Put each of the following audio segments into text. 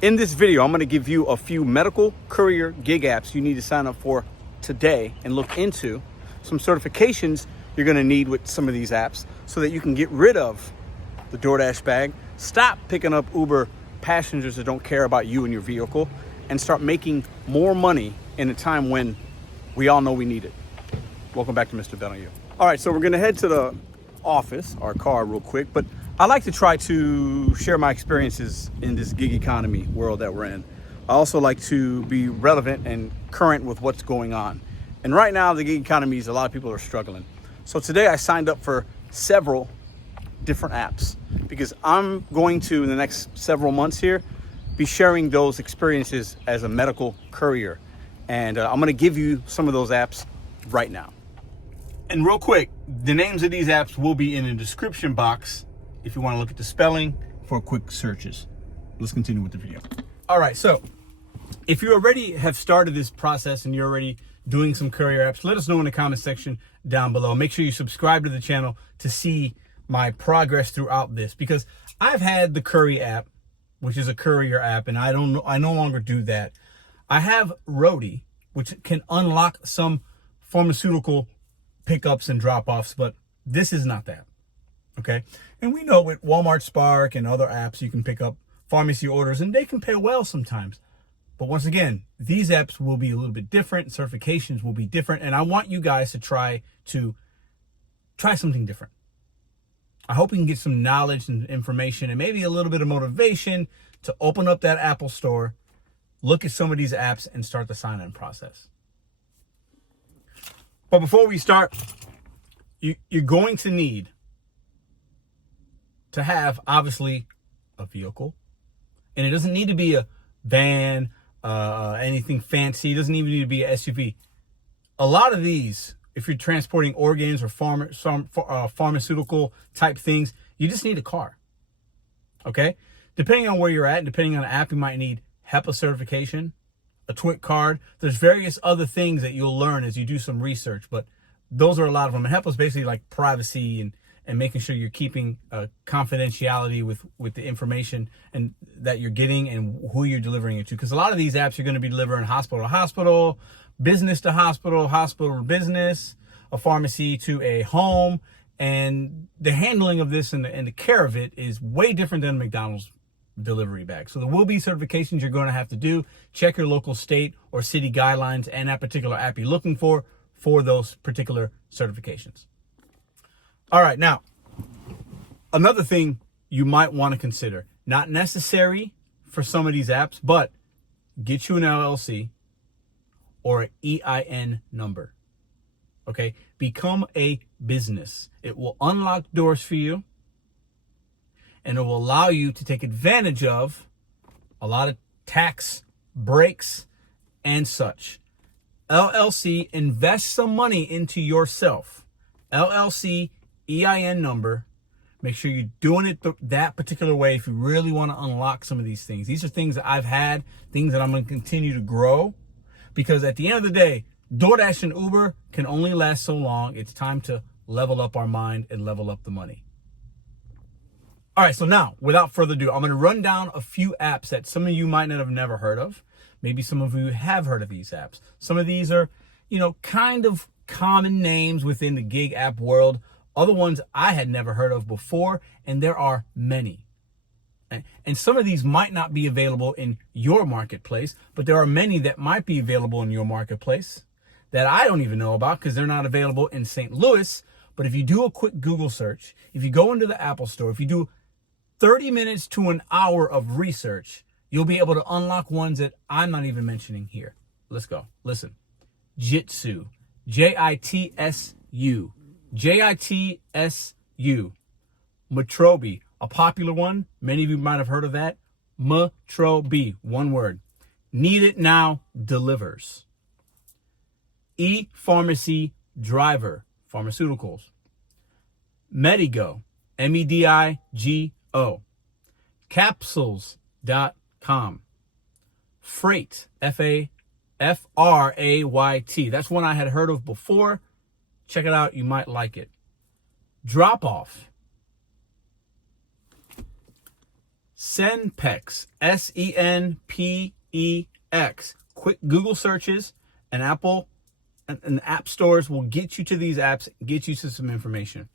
In this video, I'm going to give you a few medical courier gig apps you need to sign up for today and look into some certifications you're going to need with some of these apps so that you can get rid of the DoorDash bag, stop picking up Uber passengers that don't care about you and your vehicle, and start making more money in a time when we all know we need it. Welcome back to Mr.BetonYou. All right, so we're going to head to the office, our car, real quick, but I like to try to share my experiences in this gig economy world that we're in. I also like to be relevant and current with what's going on. And right now, the gig economy, a lot of people are struggling. So today I signed up for several different apps because I'm going to, in the next several months here, be sharing those experiences as a medical courier. And I'm gonna give you some of those apps right now. And real quick, the names of these apps will be in the description box if you want to look at the spelling for quick searches. Let's continue with the video. All right, so if you already have started this process and you're already doing some courier apps, let us know in the comment section down below. Make sure you subscribe to the channel to see my progress throughout this, because I've had the Courier app, which is a courier app, and I no longer do that. I have Roadie, which can unlock some pharmaceutical pickups and drop-offs, but this is not that. Okay, and we know with Walmart Spark and other apps, you can pick up pharmacy orders and they can pay well sometimes. But once again, these apps will be a little bit different. Certifications will be different. And I want you guys to try something different. I hope you can get some knowledge and information and maybe a little bit of motivation to open up that Apple store, look at some of these apps and start the sign-in process. But before we start, you're going to need to have, obviously, a vehicle. And it doesn't need to be a van, anything fancy. It doesn't even need to be an SUV. A lot of these, if you're transporting organs or pharmaceutical type things, you just need a car. Okay? Depending on where you're at and depending on the app, you might need HEPA certification, a TWIC card. There's various other things that you'll learn as you do some research, but those are a lot of them. And HEPA is basically like privacy and making sure you're keeping confidentiality with the information and that you're getting and who you're delivering it to. Because a lot of these apps you're going to be delivering hospital to hospital, business to hospital, hospital to business, a pharmacy to a home. And the handling of this and the care of it is way different than McDonald's delivery bag. So there will be certifications you're going to have to do. Check your local state or city guidelines and that particular app you're looking for those particular certifications. All right, now, another thing you might want to consider, not necessary for some of these apps, but get you an LLC or an EIN number, okay? Become a business. It will unlock doors for you, and it will allow you to take advantage of a lot of tax breaks and such. LLC, invest some money into yourself. LLC, EIN number. Make sure you're doing it that particular way if you really want to unlock some of these things. These are things that I've had, things that I'm going to continue to grow, because at the end of the day, DoorDash and Uber can only last so long. It's time to level up our mind and level up the money. All right, so now, without further ado, I'm going to run down a few apps that some of you might not have never heard of. Maybe some of you have heard of these apps. Some of these are, kind of common names within the gig app world. Other ones I had never heard of before, and there are many. And some of these might not be available in your marketplace, but there are many that might be available in your marketplace that I don't even know about because they're not available in St. Louis. But if you do a quick Google search, if you go into the Apple Store, if you do 30 minutes to an hour of research, you'll be able to unlock ones that I'm not even mentioning here. Let's go. Listen. Jitsu. Jitsu. Jitsu. Metrobi, a popular one. Many of you might have heard of that. Metrobi, one word. Need it now, delivers. Epharmacy driver, pharmaceuticals. Medigo, Medigo. Capsules.com. Frayt, Frayt. That's one I had heard of before. Check it out. You might like it. Drop off. SenPex, SenPex. Quick Google searches and Apple and app stores will get you to these apps, get you to some information.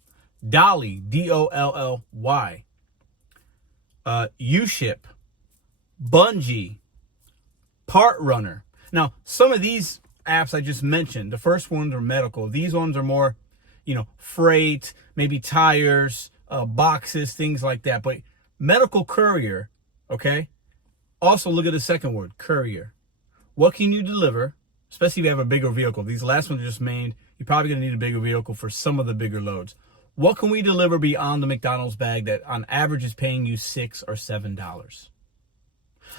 Dolly, Dolly. Uship, Bungii, Part Runner. Now, some of these apps I just mentioned, the first ones are medical. These ones are more, Frayt, maybe tires, boxes, things like that. But medical courier, okay? Also, look at the second word, courier. What can you deliver, especially if you have a bigger vehicle? These last ones are just made. You're probably going to need a bigger vehicle for some of the bigger loads. What can we deliver beyond the McDonald's bag that on average is paying you $6 or $7?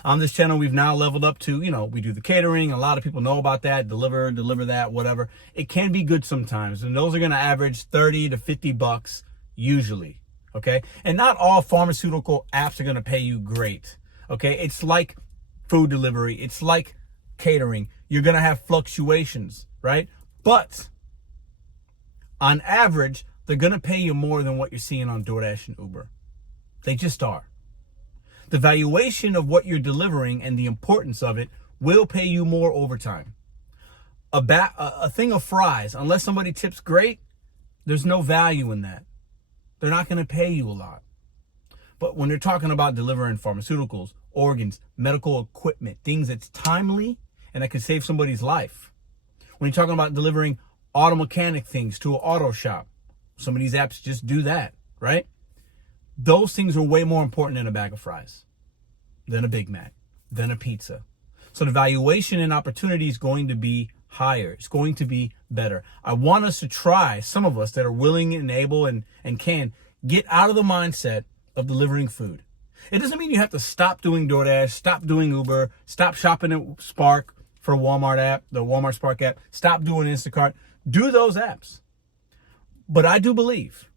On this channel, we've now leveled up to, we do the catering. A lot of people know about that, deliver that, whatever. It can be good sometimes. And those are going to average 30 to 50 bucks usually. Okay. And not all pharmaceutical apps are going to pay you great. Okay. It's like food delivery. It's like catering. You're going to have fluctuations, right? But on average, they're going to pay you more than what you're seeing on DoorDash and Uber. They just are. The valuation of what you're delivering and the importance of it will pay you more over time. A thing of fries, unless somebody tips great, there's no value in that. They're not going to pay you a lot. But when they're talking about delivering pharmaceuticals, organs, medical equipment, things that's timely and that could save somebody's life. When you're talking about delivering auto mechanic things to an auto shop, some of these apps just do that, right? Those things are way more important than a bag of fries, than a Big Mac, than a pizza. So the valuation and opportunity is going to be higher. It's going to be better. I want us to try, some of us that are willing and able and can, get out of the mindset of delivering food. It doesn't mean you have to stop doing DoorDash, stop doing Uber, stop shopping at Spark for Walmart app, the Walmart Spark app, stop doing Instacart. Do those apps. But I do believe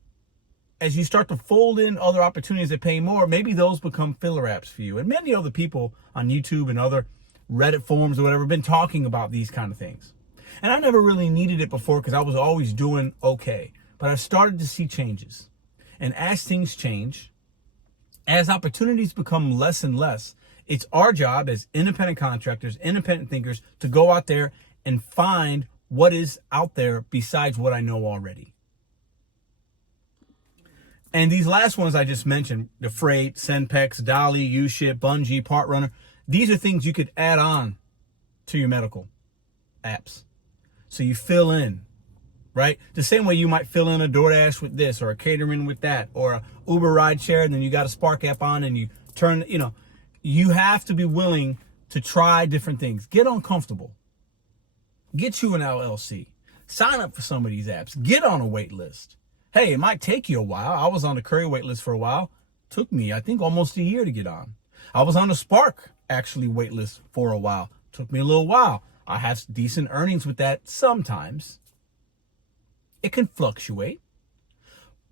as you start to fold in other opportunities that pay more, maybe those become filler apps for you. And many other people on YouTube and other Reddit forums or whatever have been talking about these kind of things. And I never really needed it before because I was always doing okay. But I've started to see changes. And as things change, as opportunities become less and less, it's our job as independent contractors, independent thinkers, to go out there and find what is out there besides what I know already. And these last ones I just mentioned, the Frayt, SenPex, Dolly, Uship, Bungii, Part Runner, these are things you could add on to your medical apps. So you fill in, right? The same way you might fill in a DoorDash with this, or a catering with that, or a Uber ride share, and then you got a Spark app on and you turn, you have to be willing to try different things. Get uncomfortable. Get you an LLC. Sign up for some of these apps. Get on a wait list. Hey, it might take you a while. I was on the Courier wait list for a while. Took me, I think, almost a year to get on. I was on the Spark, actually, wait list for a while. Took me a little while. I have decent earnings with that sometimes. It can fluctuate.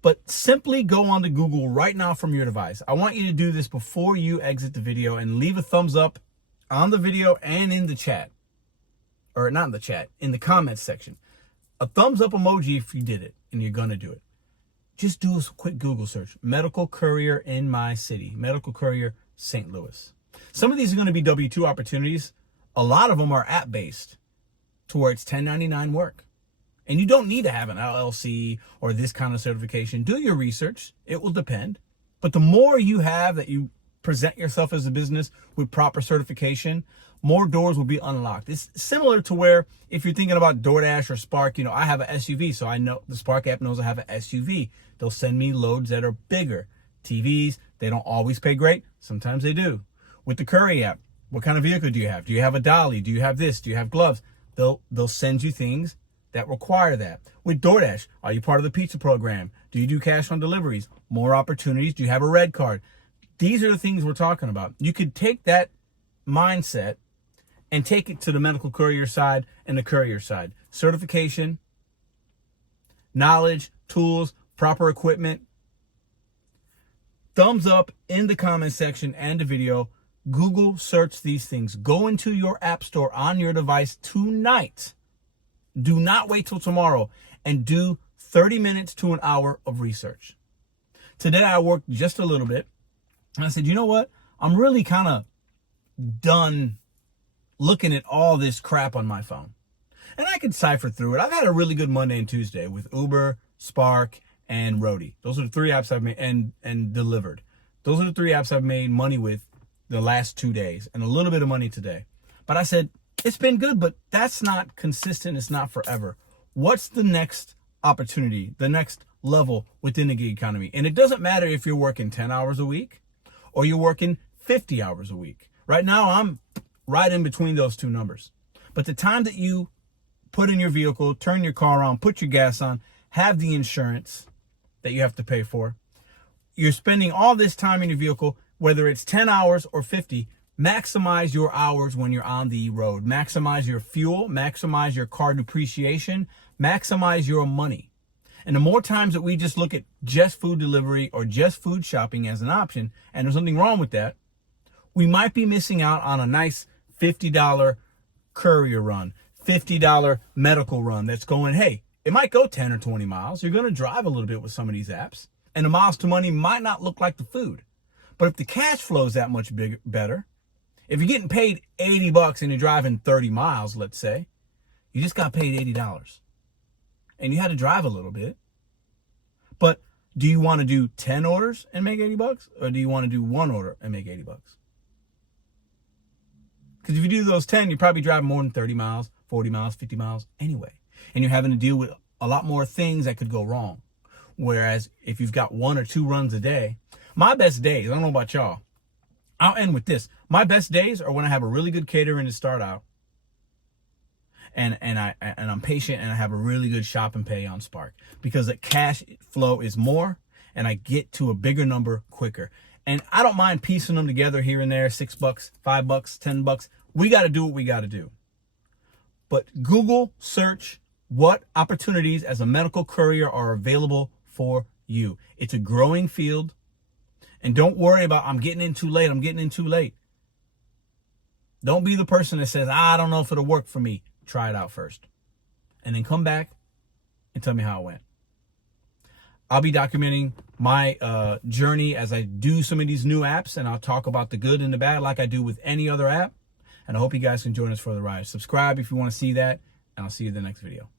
But simply go on to Google right now from your device. I want you to do this before you exit the video and leave a thumbs up on the video and in the chat. Or not in the chat, in the comments section. A thumbs up emoji if you did it and you're going to do it. Just do a quick Google search. Medical courier in my city. Medical courier, St. Louis. Some of these are going to be W-2 opportunities. A lot of them are app-based to where it's 1099 work. And you don't need to have an LLC or this kind of certification. Do your research. It will depend. But the more you have that you present yourself as a business with proper certification, more doors will be unlocked. It's similar to where if you're thinking about DoorDash or Spark, I have an SUV, so I know the Spark app knows I have an SUV. They'll send me loads that are bigger. TVs, they don't always pay great. Sometimes they do. With the Courier app, what kind of vehicle do you have? Do you have a Dolly? Do you have this? Do you have gloves? They'll send you things that require that. With DoorDash, are you part of the pizza program? Do you do cash on deliveries? More opportunities. Do you have a red card? These are the things we're talking about. You could take that mindset and take it to the medical courier side and the courier side. Certification, knowledge, tools, proper equipment. Thumbs up in the comment section and the video. Google search these things. Go into your app store on your device tonight. Do not wait till tomorrow and do 30 minutes to an hour of research. Today I worked just a little bit. And I said, you know what? I'm really kind of done looking at all this crap on my phone. And I could cipher through it. I've had a really good Monday and Tuesday with Uber, Spark, and Roadie. Those are the 3 apps I've made, and Delivered. Those are the 3 apps I've made money with the last 2 days, and a little bit of money today. But I said, it's been good, but that's not consistent. It's not forever. What's the next opportunity, the next level within the gig economy? And it doesn't matter if you're working 10 hours a week or you're working 50 hours a week. Right now, I'm right in between those two numbers. But the time that you put in your vehicle, turn your car on, put your gas on, have the insurance that you have to pay for, you're spending all this time in your vehicle, whether it's 10 hours or 50, maximize your hours when you're on the road. Maximize your fuel, maximize your car depreciation, maximize your money. And the more times that we just look at just food delivery or just food shopping as an option, and there's nothing wrong with that, we might be missing out on a nice $50 courier run, $50 medical run that's going, hey, it might go 10 or 20 miles. You're going to drive a little bit with some of these apps, and the miles to money might not look like the food. But if the cash flow is that much better, if you're getting paid $80 and you're driving 30 miles, let's say, you just got paid $80. And you had to drive a little bit. But do you want to do 10 orders and make $80? Or do you want to do 1 order and make $80? Because if you do those 10, you're probably driving more than 30 miles, 40 miles, 50 miles anyway. And you're having to deal with a lot more things that could go wrong. Whereas if you've got 1 or 2 runs a day, my best days, I don't know about y'all, I'll end with this. My best days are when I have a really good catering to start out. And I'm patient and I have a really good shop and pay on Spark. Because the cash flow is more and I get to a bigger number quicker. And I don't mind piecing them together here and there, $6, $5, $10. We got to do what we got to do. But Google search what opportunities as a medical courier are available for you. It's a growing field. And don't worry about, I'm getting in too late. I'm getting in too late. Don't be the person that says, I don't know if it'll work for me. Try it out first. And then come back and tell me how it went. I'll be documenting my journey as I do some of these new apps, and I'll talk about the good and the bad like I do with any other app. And I hope you guys can join us for the ride. Subscribe if you want to see that, and I'll see you in the next video.